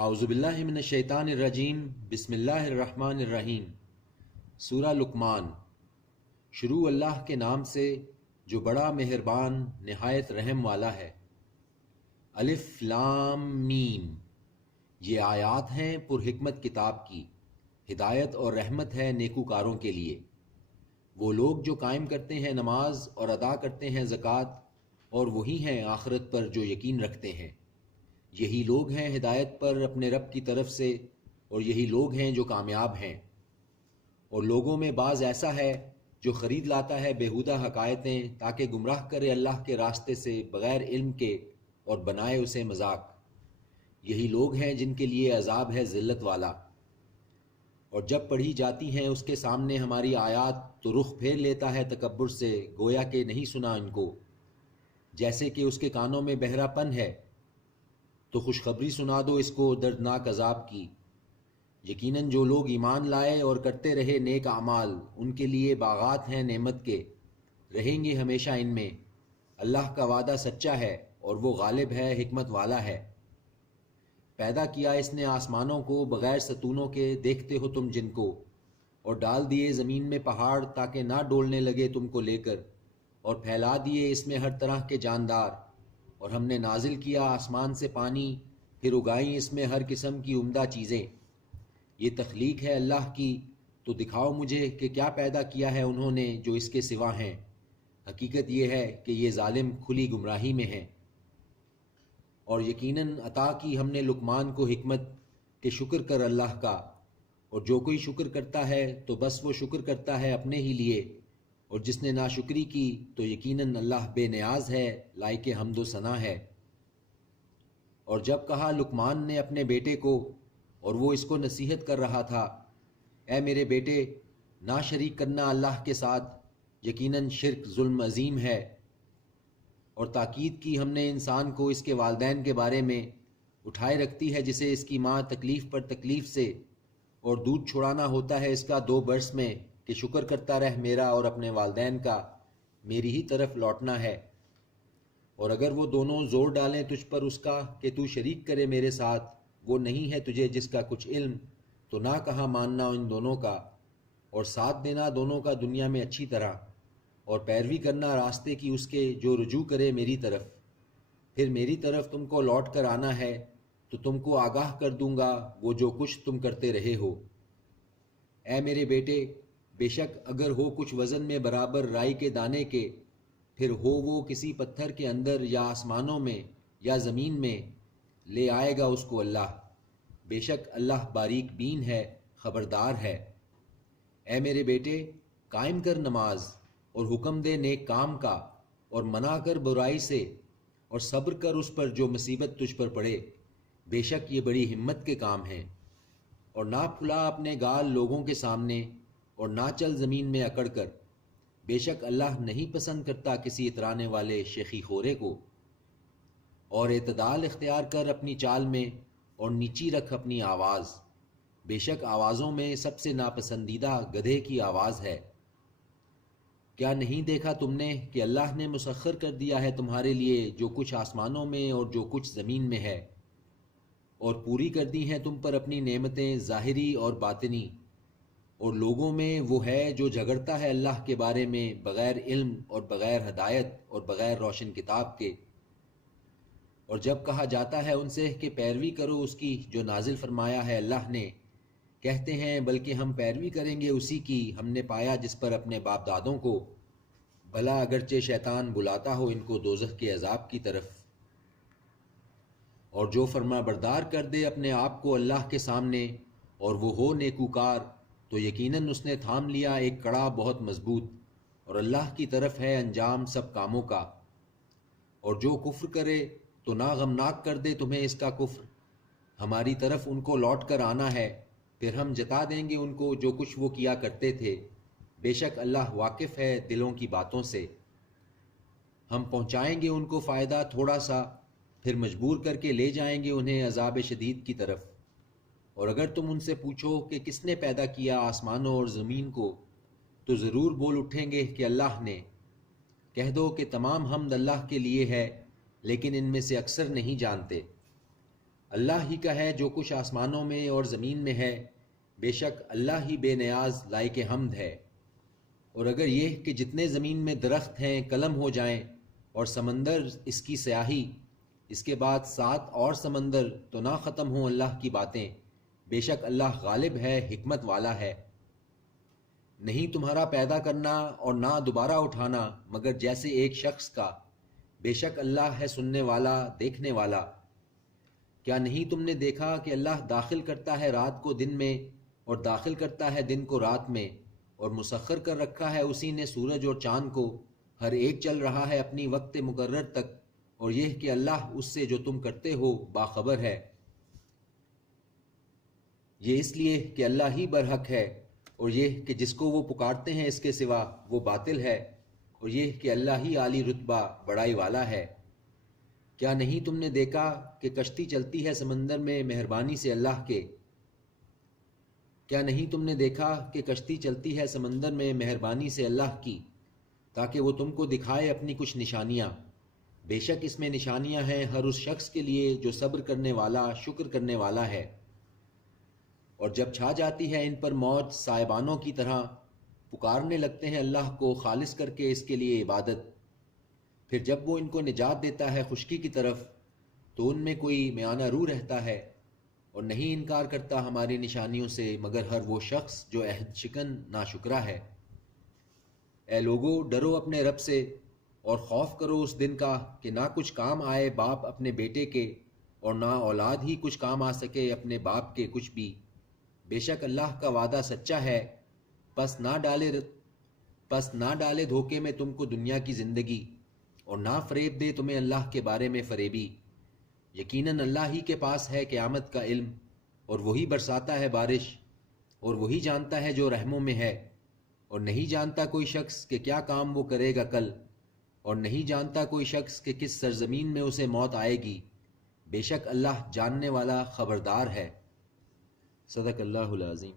اعوذ باللہ من الشیطان الرجیم، بسم اللہ الرحمن الرحیم۔ سورہ لقمان۔ شروع اللہ کے نام سے جو بڑا مہربان نہایت رحم والا ہے۔ الف لام میم، یہ آیات ہیں پر حکمت کتاب کی، ہدایت اور رحمت ہے نیکوکاروں کے لیے۔ وہ لوگ جو قائم کرتے ہیں نماز اور ادا کرتے ہیں زکوٰۃ، اور وہی ہیں آخرت پر جو یقین رکھتے ہیں۔ یہی لوگ ہیں ہدایت پر اپنے رب کی طرف سے، اور یہی لوگ ہیں جو کامیاب ہیں۔ اور لوگوں میں بعض ایسا ہے جو خرید لاتا ہے بیہودہ حکایتیں تاکہ گمراہ کرے اللہ کے راستے سے بغیر علم کے اور بنائے اسے مذاق۔ یہی لوگ ہیں جن کے لیے عذاب ہے ذلت والا۔ اور جب پڑھی جاتی ہیں اس کے سامنے ہماری آیات تو رخ پھیر لیتا ہے تکبر سے، گویا کہ نہیں سنا ان کو، جیسے کہ اس کے کانوں میں بہرا پن ہے۔ تو خوشخبری سنا دو اس کو دردناک عذاب کی۔ یقیناً جو لوگ ایمان لائے اور کرتے رہے نیک اعمال، ان کے لیے باغات ہیں نعمت کے، رہیں گے ہمیشہ ان میں۔ اللہ کا وعدہ سچا ہے اور وہ غالب ہے، حکمت والا ہے۔ پیدا کیا اس نے آسمانوں کو بغیر ستونوں کے، دیکھتے ہو تم جن کو، اور ڈال دیے زمین میں پہاڑ تاکہ نہ ڈولنے لگے تم کو لے کر، اور پھیلا دیے اس میں ہر طرح کے جاندار۔ اور ہم نے نازل کیا آسمان سے پانی، پھر اگائیں اس میں ہر قسم کی عمدہ چیزیں۔ یہ تخلیق ہے اللہ کی، تو دکھاؤ مجھے کہ کیا پیدا کیا ہے انہوں نے جو اس کے سوا ہیں۔ حقیقت یہ ہے کہ یہ ظالم کھلی گمراہی میں ہیں۔ اور یقیناً عطا کی ہم نے لقمان کو حکمت کہ شکر کر اللہ کا، اور جو کوئی شکر کرتا ہے تو بس وہ شکر کرتا ہے اپنے ہی لیے، اور جس نے ناشکری کی تو یقیناً اللہ بے نیاز ہے، لائق حمد و ثنا ہے۔ اور جب کہا لقمان نے اپنے بیٹے کو، اور وہ اس کو نصیحت کر رہا تھا، اے میرے بیٹے، نہ شریک کرنا اللہ کے ساتھ، یقیناً شرک ظلم عظیم ہے۔ اور تاکید کی ہم نے انسان کو اس کے والدین کے بارے میں، اٹھائے رکھتی ہے جسے اس کی ماں تکلیف پر تکلیف سے، اور دودھ چھڑانا ہوتا ہے اس کا 2 برس میں، کہ شکر کرتا رہ میرا اور اپنے والدین کا، میری ہی طرف لوٹنا ہے۔ اور اگر وہ دونوں زور ڈالیں تجھ پر اس کا کہ تو شریک کرے میرے ساتھ، وہ نہیں ہے تجھے جس کا کچھ علم، تو نہ کہا ماننا ان دونوں کا، اور ساتھ دینا دونوں کا دنیا میں اچھی طرح، اور پیروی کرنا راستے کی اس کے جو رجوع کرے میری طرف۔ پھر میری طرف تم کو لوٹ کر آنا ہے، تو تم کو آگاہ کر دوں گا وہ جو کچھ تم کرتے رہے ہو۔ اے میرے بیٹے، بے شک اگر ہو کچھ وزن میں برابر رائی کے دانے کے، پھر ہو وہ کسی پتھر کے اندر یا آسمانوں میں یا زمین میں، لے آئے گا اس کو اللہ۔ بے شک اللہ باریک بین ہے، خبردار ہے۔ اے میرے بیٹے، قائم کر نماز، اور حکم دے نیک کام کا، اور منع کر برائی سے، اور صبر کر اس پر جو مصیبت تجھ پر پڑے، بے شک یہ بڑی ہمت کے کام ہیں۔ اور نہ پھلا اپنے گال لوگوں کے سامنے، اور نہ چل زمین میں اکڑ کر، بے شک اللہ نہیں پسند کرتا کسی اترانے والے شیخی خورے کو۔ اور اعتدال اختیار کر اپنی چال میں، اور نیچی رکھ اپنی آواز، بے شک آوازوں میں سب سے ناپسندیدہ گدھے کی آواز ہے۔ کیا نہیں دیکھا تم نے کہ اللہ نے مسخر کر دیا ہے تمہارے لیے جو کچھ آسمانوں میں اور جو کچھ زمین میں ہے، اور پوری کر دی ہیں تم پر اپنی نعمتیں ظاہری اور باطنی۔ اور لوگوں میں وہ ہے جو جھگڑتا ہے اللہ کے بارے میں بغیر علم اور بغیر ہدایت اور بغیر روشن کتاب کے۔ اور جب کہا جاتا ہے ان سے کہ پیروی کرو اس کی جو نازل فرمایا ہے اللہ نے، کہتے ہیں بلکہ ہم پیروی کریں گے اسی کی ہم نے پایا جس پر اپنے باپ دادوں کو، بھلا اگرچہ شیطان بلاتا ہو ان کو دوزخ کے عذاب کی طرف۔ اور جو فرما بردار کر دے اپنے آپ کو اللہ کے سامنے، اور وہ ہو نیکوکار، تو یقیناً اس نے تھام لیا ایک کڑا بہت مضبوط، اور اللہ کی طرف ہے انجام سب کاموں کا۔ اور جو کفر کرے تو نہ غمناک کر دے تمہیں اس کا کفر، ہماری طرف ان کو لوٹ کر آنا ہے، پھر ہم جتا دیں گے ان کو جو کچھ وہ کیا کرتے تھے۔ بے شک اللہ واقف ہے دلوں کی باتوں سے۔ ہم پہنچائیں گے ان کو فائدہ تھوڑا سا، پھر مجبور کر کے لے جائیں گے انہیں عذاب شدید کی طرف۔ اور اگر تم ان سے پوچھو کہ کس نے پیدا کیا آسمانوں اور زمین کو، تو ضرور بول اٹھیں گے کہ اللہ نے۔ کہہ دو کہ تمام حمد اللہ کے لیے ہے، لیکن ان میں سے اکثر نہیں جانتے۔ اللہ ہی کا ہے جو کچھ آسمانوں میں اور زمین میں ہے، بے شک اللہ ہی بے نیاز لائق حمد ہے۔ اور اگر یہ کہ جتنے زمین میں درخت ہیں قلم ہو جائیں اور سمندر اس کی سیاہی، اس کے بعد 7 اور سمندر تو نہ ختم ہوں اللہ کی باتیں، بے شک اللہ غالب ہے، حکمت والا ہے۔ نہیں تمہارا پیدا کرنا اور نہ دوبارہ اٹھانا مگر جیسے ایک شخص کا، بے شک اللہ ہے سننے والا دیکھنے والا۔ کیا نہیں تم نے دیکھا کہ اللہ داخل کرتا ہے رات کو دن میں اور داخل کرتا ہے دن کو رات میں، اور مسخر کر رکھا ہے اسی نے سورج اور چاند کو، ہر ایک چل رہا ہے اپنی وقت مقرر تک، اور یہ کہ اللہ اس سے جو تم کرتے ہو باخبر ہے۔ یہ اس لیے کہ اللہ ہی برحق ہے، اور یہ کہ جس کو وہ پکارتے ہیں اس کے سوا وہ باطل ہے، اور یہ کہ اللہ ہی عالی رتبہ بڑائی والا ہے۔ کیا نہیں تم نے دیکھا کہ کشتی چلتی ہے سمندر میں مہربانی سے اللہ کے؟ کیا نہیں تم نے دیکھا کہ کشتی چلتی ہے سمندر میں مہربانی سے اللہ کی، تاکہ وہ تم کو دکھائے اپنی کچھ نشانیاں؟ بے شک اس میں نشانیاں ہیں ہر اس شخص کے لیے جو صبر کرنے والا شکر کرنے والا ہے۔ اور جب چھا جاتی ہے ان پر موت سائبانوں کی طرح، پکارنے لگتے ہیں اللہ کو خالص کر کے اس کے لیے عبادت، پھر جب وہ ان کو نجات دیتا ہے خشکی کی طرف تو ان میں کوئی میانہ روح رہتا ہے، اور نہیں انکار کرتا ہماری نشانیوں سے مگر ہر وہ شخص جو عہد شکن ناشکرا ہے۔ اے لوگو ڈرو اپنے رب سے اور خوف کرو اس دن کا کہ نہ کچھ کام آئے باپ اپنے بیٹے کے، اور نہ اولاد ہی کچھ کام آ سکے اپنے باپ کے کچھ بھی۔ بے شک اللہ کا وعدہ سچا ہے، پس نہ ڈالے دھوکے میں تم کو دنیا کی زندگی، اور نہ فریب دے تمہیں اللہ کے بارے میں فریبی۔ یقیناً اللہ ہی کے پاس ہے قیامت کا علم، اور وہی برساتا ہے بارش، اور وہی جانتا ہے جو رحموں میں ہے، اور نہیں جانتا کوئی شخص کہ کیا کام وہ کرے گا کل، اور نہیں جانتا کوئی شخص کہ کس سرزمین میں اسے موت آئے گی۔ بے شک اللہ جاننے والا خبردار ہے۔ صدق اللہ العظیم۔